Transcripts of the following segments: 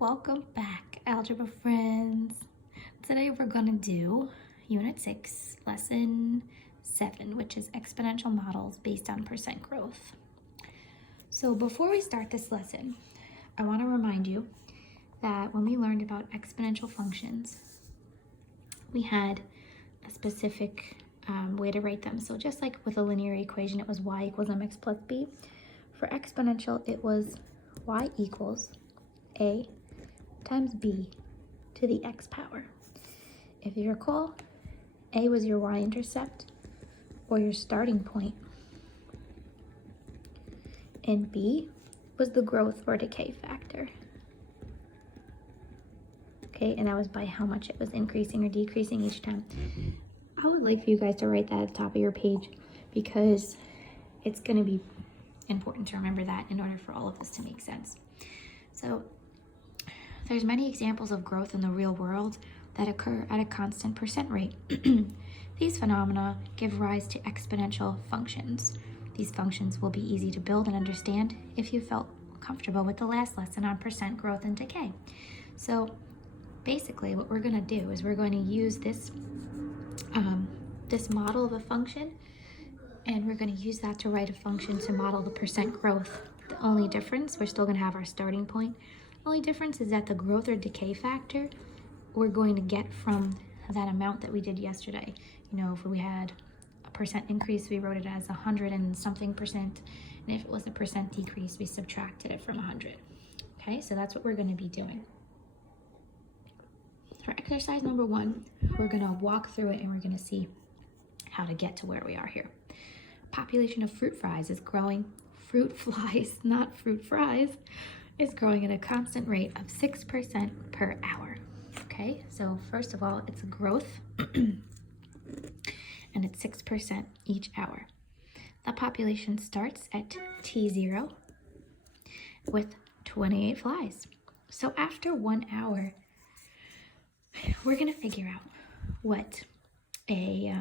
Welcome back, Algebra friends. Today we're going to do Unit 6, Lesson 7, which is Exponential Models Based on Percent Growth. So before we start this lesson, I want to remind you that when we learned about exponential functions, we had a specific way to write them. So just like with a linear equation, it was y equals mx plus b. For exponential, it was y equals a times b to the x power. If you recall, a was your y-intercept or your starting point, and b was the growth or decay factor. Okay, and that was by how much it was increasing or decreasing each time. I would like for you guys to write that at the top of your page because it's going to be important to remember that in order for all of this to make sense. So there's many examples of growth in the real world that occur at a constant percent rate. These phenomena give rise to exponential functions. These functions will be easy to build and understand if you felt comfortable with the last lesson on percent growth and decay. So basically what we're going to do is we're going to use this model of a function, and we're going to use that to write a function to model the percent growth. The only difference, we're still going to have our starting point. The only difference is that the growth or decay factor we're going to get from that amount that we did yesterday. You know, if we had a percent increase, we wrote it as 100 and something percent. And if it was a percent decrease, we subtracted it from 100. Okay, so that's what we're going to be doing. For exercise number 1, we're going to walk through it and we're going to see how to get to where we are here. Population of fruit flies is growing. Fruit flies, not fruit fries, is growing at a constant rate of 6% per hour. Okay, so first of all, it's a growth, and it's 6% each hour. The population starts at T0 with 28 flies. So after 1 hour, we're going to figure out what a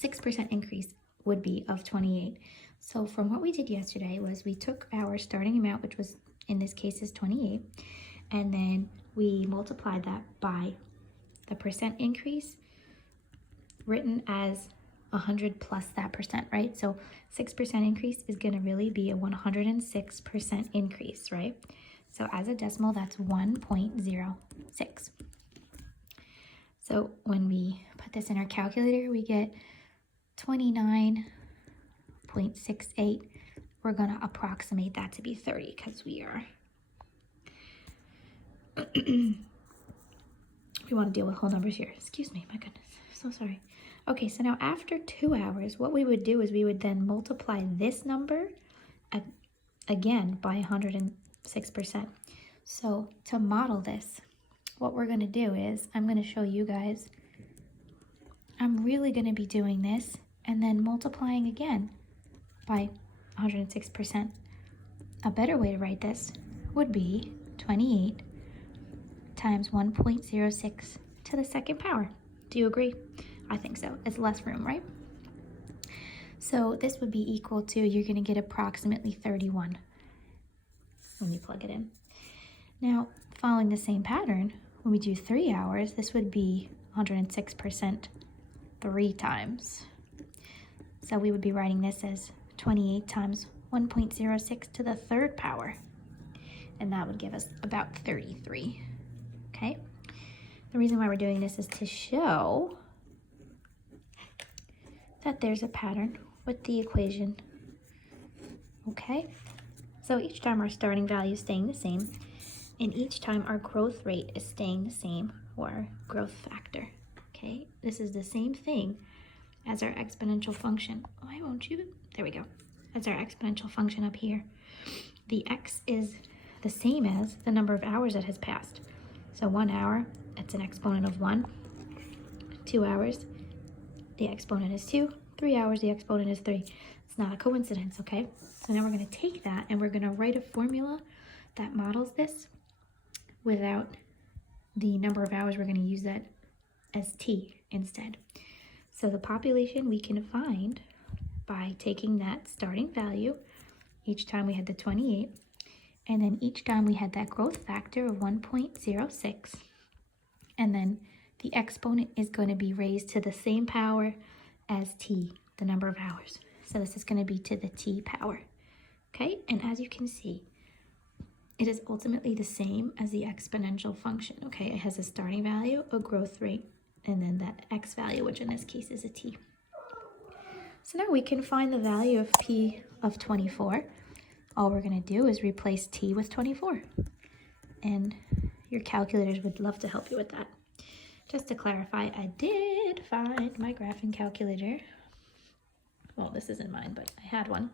6% increase would be of 28. So from what we did yesterday was we took our starting amount, which was in this case is 28, and then we multiplied that by the percent increase written as 100 plus that percent, right? So 6% increase is going to really be a 106% increase, right? So as a decimal, that's 1.06. So when we put this in our calculator, we get 29.68. We're going to approximate that to be 30 because we are we want to deal with whole numbers here. Excuse me, my goodness, so sorry. Okay, so now after 2 hours, what we would do is we would then multiply this number again by 106%. So to model this, what we're going to do is I'm going to show you guys. I'm really going to be doing this and then multiplying again by 106%. A better way to write this would be 28 times 1.06 to the second power. Do you agree? I think so. It's less room, right? So this would be equal to, you're going to get approximately 31 when you plug it in. Now, following the same pattern, when we do 3 hours, this would be 106% 3 times. So we would be writing this as 28 times 1.06 to the third power, and that would give us about 33. Okay, the reason why we're doing this is to show that there's a pattern with the equation. Okay, so each time our starting value is staying the same, and each time our growth rate is staying the same, or growth factor. Okay, this is the same thing as our exponential function. Why won't you? There we go. That's our exponential function up here. The x is the same as the number of hours that has passed. So 1 hour, it's an exponent of 1. 2 hours, the exponent is 2. 3 hours, the exponent is 3. It's not a coincidence, okay? So now we're going to take that and we're going to write a formula that models this without the number of hours. We're going to use that as t instead. So the population we can find by taking that starting value, each time we had the 28, And then each time we had that growth factor of 1.06. And then the exponent is going to be raised to the same power as t, the number of hours. So this is going to be to the t power. Okay, and as you can see, it is ultimately the same as the exponential function. Okay, it has a starting value, a growth rate, and then that x value, which in this case is a t. So now we can find the value of p of 24. All we're going to do is replace t with 24. And your calculators would love to help you with that. Just to clarify, I did find my graphing calculator. Well, this isn't mine, but I had one.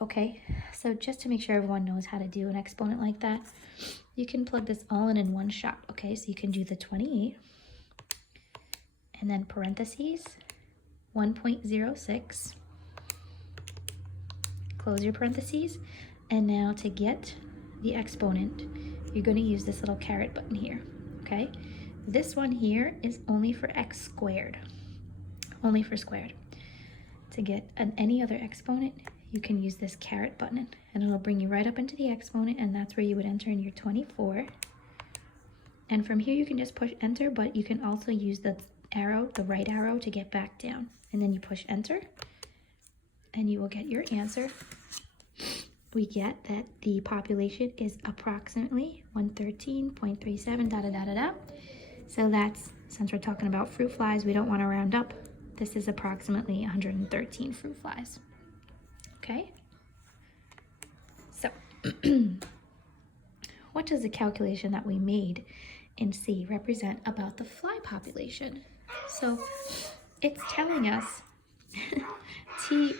Okay, so just to make sure everyone knows how to do an exponent like that, you can plug this all in one shot. Okay, so you can do the 28 and then parentheses 1.06, close your parentheses, and now to get the exponent, you're going to use this little caret button here. Okay, this one here is only for x squared, only for squared. To get any other exponent, you can use this caret button, and it'll bring you right up into the exponent, and that's where you would enter in your 24. And from here you can just push enter, but you can also use the arrow, the right arrow, to get back down. And then you push enter, and you will get your answer. We get that the population is approximately 113.37, da da da da da. So that's, since we're talking about fruit flies, we don't want to round up. This is approximately 113 fruit flies. Okay, so what does the calculation that we made in C represent about the fly population? So it's telling us T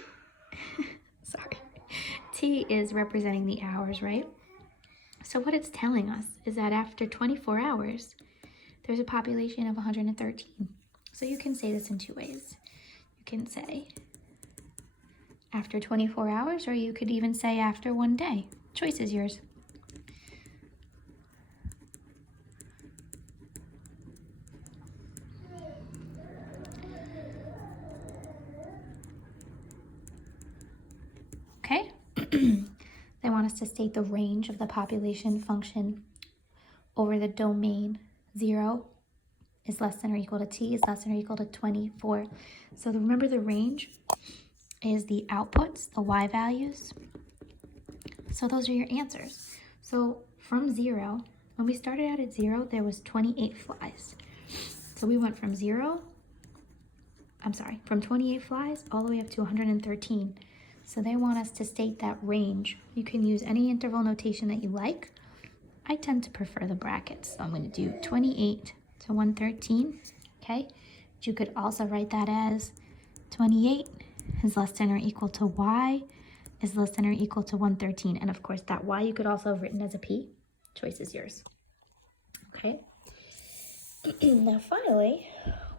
is representing the hours, right? So what it's telling us is that after 24 hours, there's a population of 113. So you can say this in two ways. You can say after 24 hours, or you could even say after 1 day. Choice is yours. Okay. They want us to state the range of the population function over the domain. 0 is less than or equal to t is less than or equal to 24. So remember, the range is the outputs, the y values. So those are your answers. So from 0, when we started out at 0, there was 28 flies. So we went from 28 flies all the way up to 113. So they want us to state that range. You can use any interval notation that you like. I tend to prefer the brackets. So I'm going to do 28 to 113, okay? But you could also write that as 28 is less than or equal to y is less than or equal to 113. And of course, that y you could also have written as a p. Choice is yours. Okay? Now finally,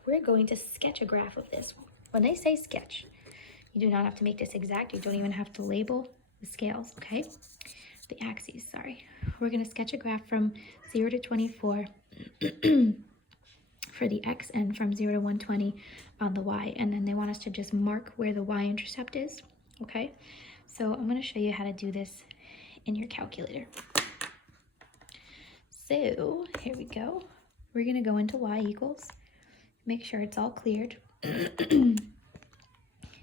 we're going to sketch a graph of this. When they say sketch, you do not have to make this exact. You don't even have to label the scales, okay? The axes, sorry. We're going to sketch a graph from 0 to 24 for the x, and from 0 to 120 on the y. And then they want us to just mark where the y-intercept is, okay? So I'm going to show you how to do this in your calculator. So here we go. We're going to go into y equals. Make sure it's all cleared.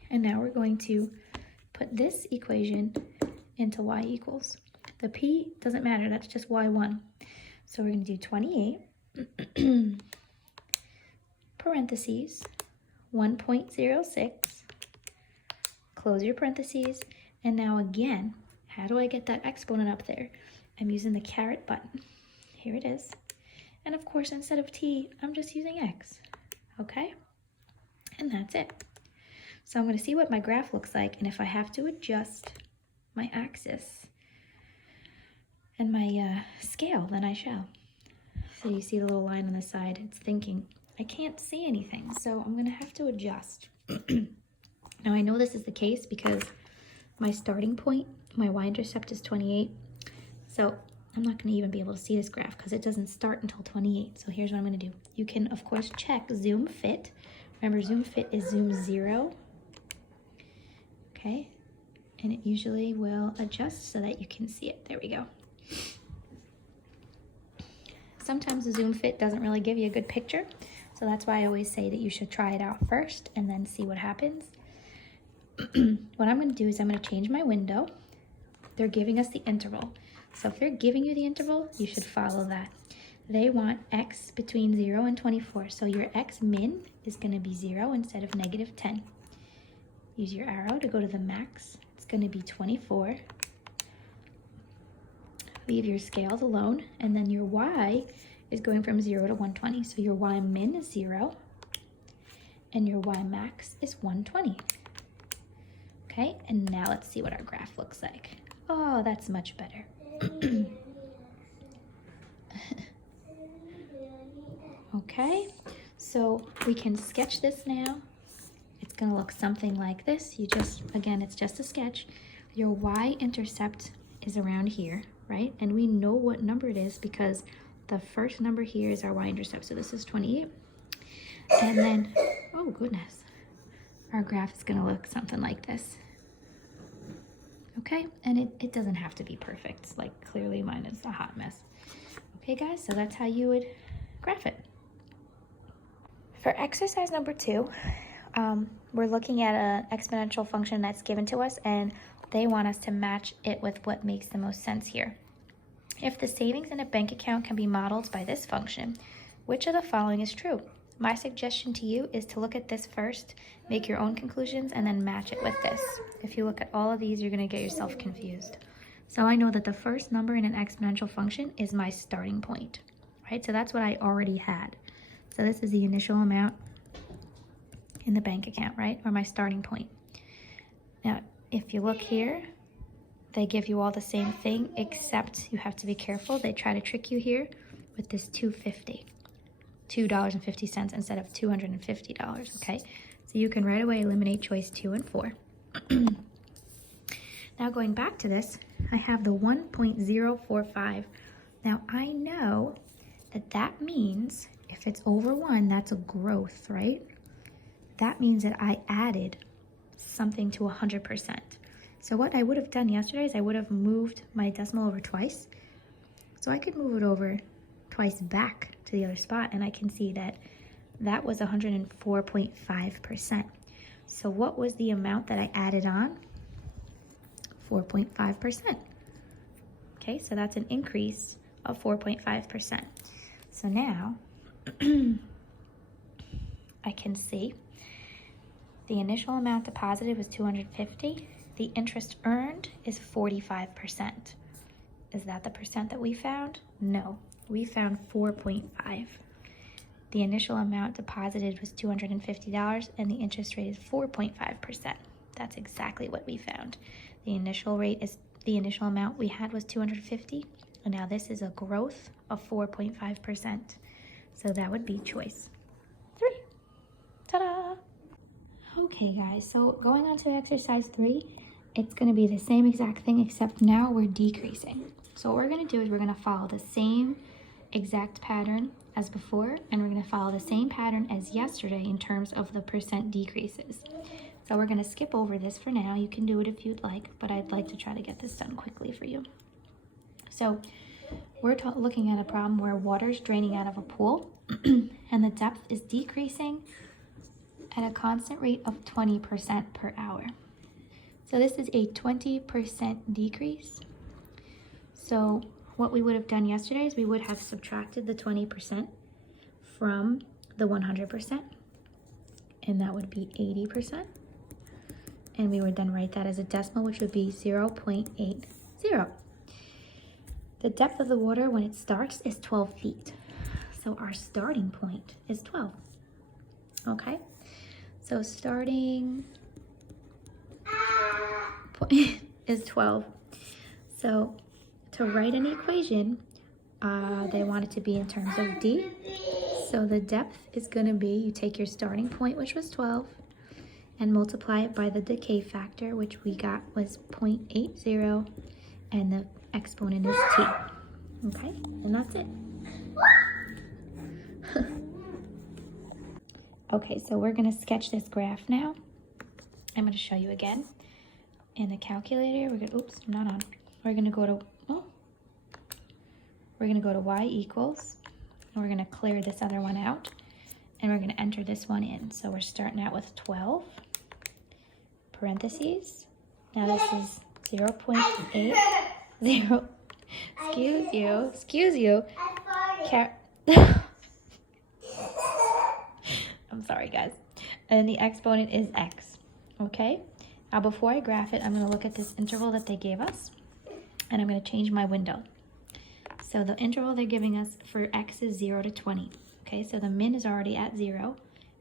And now we're going to put this equation into y equals. The p doesn't matter, that's just y1. So we're going to do 28 parentheses 1.06, close your parentheses, and now again, how do I get that exponent up there? I'm using the caret button. Here it is. And of course, instead of t, I'm just using x, okay? And that's it. So I'm going to see what my graph looks like, and if I have to adjust my axis and my scale, then I shall. So you see the little line on the side, it's thinking, I can't see anything, so I'm going to have to adjust. Now I know this is the case because my starting point, my y-intercept is 28, so I'm not going to even be able to see this graph because it doesn't start until 28. So here's what I'm going to do. You can, of course, check zoom fit. Remember, zoom fit is zoom 0. Okay, and it usually will adjust so that you can see it. There we go. sometimes the Zoom Fit doesn't really give you a good picture. So that's why I always say that you should try it out first and then see what happens. What I'm going to do is I'm going to change my window. They're giving us the interval. So if they're giving you the interval, you should follow that. They want x between 0 and 24. So your x min is going to be 0 instead of -10. Use your arrow to go to the max. It's going to be 24. Leave your scales alone, and then your y is going from 0 to 120. So your y min is 0, and your y max is 120. Okay, and now let's see what our graph looks like. Oh, that's much better. Okay, so we can sketch this now. It's gonna look something like this. Again, it's just a sketch. Your y-intercept is around here, right? And we know what number it is because the first number here is our y-intercept. So this is 28. And then, oh goodness, our graph is gonna look something like this. Okay, and it doesn't have to be perfect. Like clearly mine is a hot mess. Okay guys, so that's how you would graph it. For exercise number 2, we're looking at an exponential function that's given to us, and they want us to match it with what makes the most sense here. If the savings in a bank account can be modeled by this function, which of the following is true? My suggestion to you is to look at this first, make your own conclusions, and then match it with this. If you look at all of these, you're going to get yourself confused. So I know that the first number in an exponential function is my starting point, right? So that's what I already had. So this is the initial amount in the bank account, right? Or my starting point. Now, if you look here, they give you all the same thing, except you have to be careful. They try to trick you here with this $2.50 instead of $250, okay? So you can right away eliminate choice 2 and 4. Now going back to this, I have the 1.045. Now I know that means if it's over 1, that's a growth, right? That means that I added something to 100%. So what I would have done yesterday is I would have moved my decimal over twice. So I could move it over twice back to the other spot, and I can see that that was 104.5%. So what was the amount that I added on? 4.5%. Okay, so that's an increase of 4.5%. So now I can see the initial amount deposited was $250. The interest earned is 45%. Is that the percent that we found? No, we found 4.5. The initial amount deposited was $250 and the interest rate is 4.5%. That's exactly what we found. The initial amount we had was $250, and now this is a growth of 4.5%. So that would be choice 3. Ta-da! Okay guys, so going on to exercise 3, it's going to be the same exact thing except now we're decreasing. So what we're going to do is we're going to follow the same exact pattern as before, and we're going to follow the same pattern as yesterday in terms of the percent decreases. So we're going to skip over this for now. You can do it if you'd like, but I'd like to try to get this done quickly for you. So we're looking at a problem where water's draining out of a pool and the depth is decreasing at a constant rate of 20% per hour. So this is a 20% decrease. So what we would have done yesterday is we would have subtracted the 20% from the 100%, and that would be 80%. And we would then write that as a decimal, which would be 0.80. The depth of the water when it starts is 12 feet. So our starting point is 12. Okay? So starting point is 12. So to write an equation, they want it to be in terms of D. So the depth is going to be, you take your starting point, which was 12, and multiply it by the decay factor, which we got was 0.80, and the exponent is t. Okay, and that's it. Okay, so we're going to sketch this graph now. I'm going to show you again. In the calculator, we're going to, we're going to go to y equals and we're going to clear this other one out, and we're going to enter this one in. So we're starting out with 12 parentheses. Now this is 0.80. Excuse you. I'm sorry, guys. And the exponent is x. Okay. Now before I graph it, I'm going to look at this interval that they gave us, and I'm going to change my window. So the interval they're giving us for x is 0 to 20. Okay, so the min is already at 0,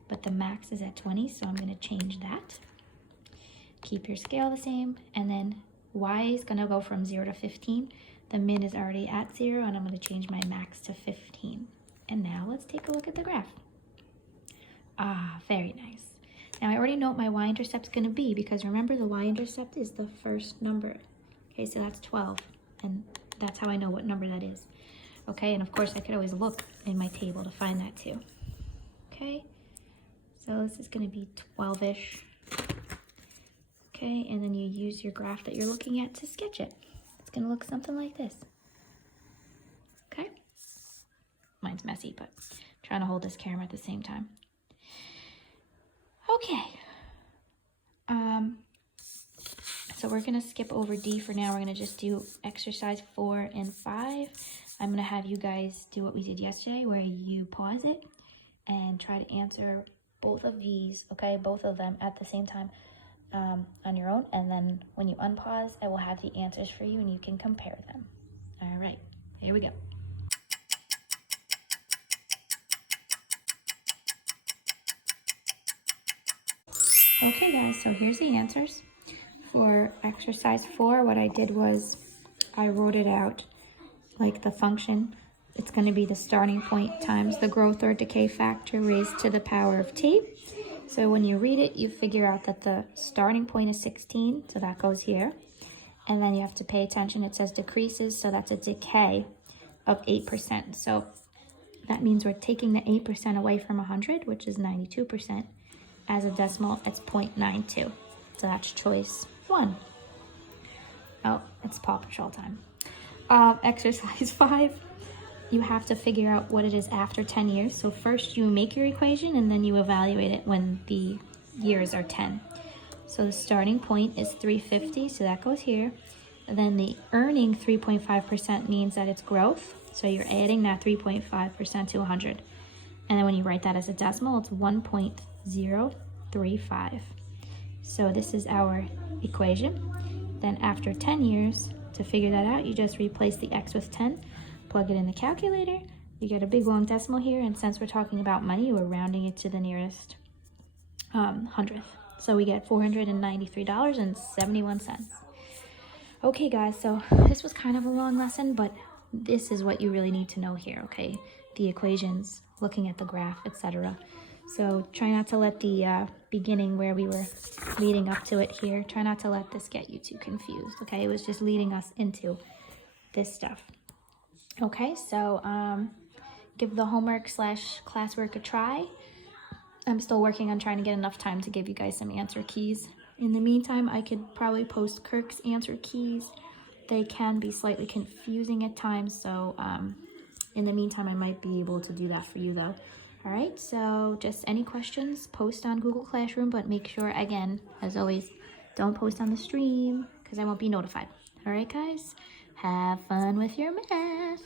but the max is at 20, so I'm going to change that. Keep your scale the same, and then y is going to go from 0 to 15. The min is already at 0, and I'm going to change my max to 15. And now let's take a look at the graph. Ah, very nice. Now I already know what my y-intercept is going to be, because remember the y-intercept is the first number. Okay, so that's 12, and that's how I know what number that is. Okay, and of course I could always look in my table to find that too. Okay, so this is going to be 12-ish. Okay, and then you use your graph that you're looking at to sketch it. It's going to look something like this. Okay, mine's messy, but I'm trying to hold this camera at the same time. Okay, so we're going to skip over D for now. We're going to just do exercise 4 and 5. I'm going to have you guys do what we did yesterday, where you pause it and try to answer both of these, okay, both of them at the same time on your own. And then when you unpause, I will have the answers for you and you can compare them. All right, here we go. Okay, guys, so here's the answers. For exercise 4, what I did was I wrote it out like the function. It's going to be the starting point times the growth or decay factor raised to the power of t. So when you read it, you figure out that the starting point is 16, so that goes here. And then you have to pay attention. It says decreases, so that's a decay of 8%. So that means we're taking the 8% away from 100, which is 92%. As a decimal, it's 0.92. So that's choice 1. Oh, it's Paw Patrol time. Exercise 5, you have to figure out what it is after 10 years. So first you make your equation and then you evaluate it when the years are 10. So the starting point is 350, so that goes here. And then the earning 3.5% means that it's growth. So you're adding that 3.5% to 100. And then when you write that as a decimal, it's 1.035. So this is our equation. Then after 10 years, to figure that out, you just replace the x with 10, plug it in the calculator, you get a big long decimal here, and since we're talking about money, we're rounding it to the nearest hundredth. So we get $493.71. Okay, guys, so this was kind of a long lesson, but this is what you really need to know here, okay? The equations, looking at the graph, etc. So try not to let the beginning where we were leading up to it here, try not to let this get you too confused, okay? It was just leading us into this stuff. Okay, so give the homework / classwork a try. I'm still working on trying to get enough time to give you guys some answer keys. In the meantime, I could probably post Kirk's answer keys. They can be slightly confusing at times, so in the meantime, I might be able to do that for you though. All right, so just any questions, post on Google Classroom, but make sure, again, as always, don't post on the stream because I won't be notified. All right, guys, have fun with your math.